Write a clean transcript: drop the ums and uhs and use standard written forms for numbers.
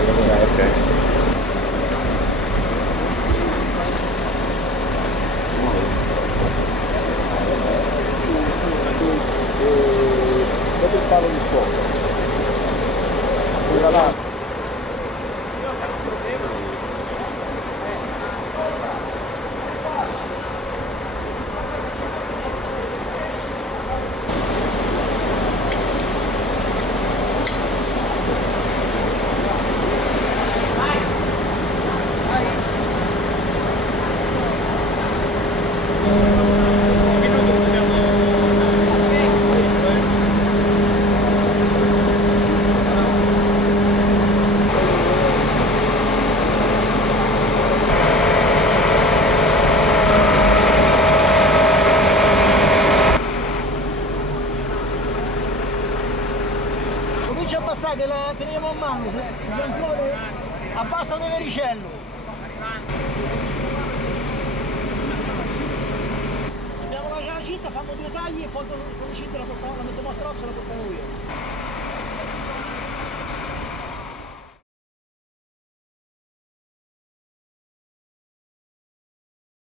Ok. Dopo il palo di fuoco. Quella là. Comincia a passare che la teniamo a mano, abbassa il vericello. Abbiamo la cinta, fanno due tagli e poi con la cinta la mettiamo a strozzo e la portiamo via.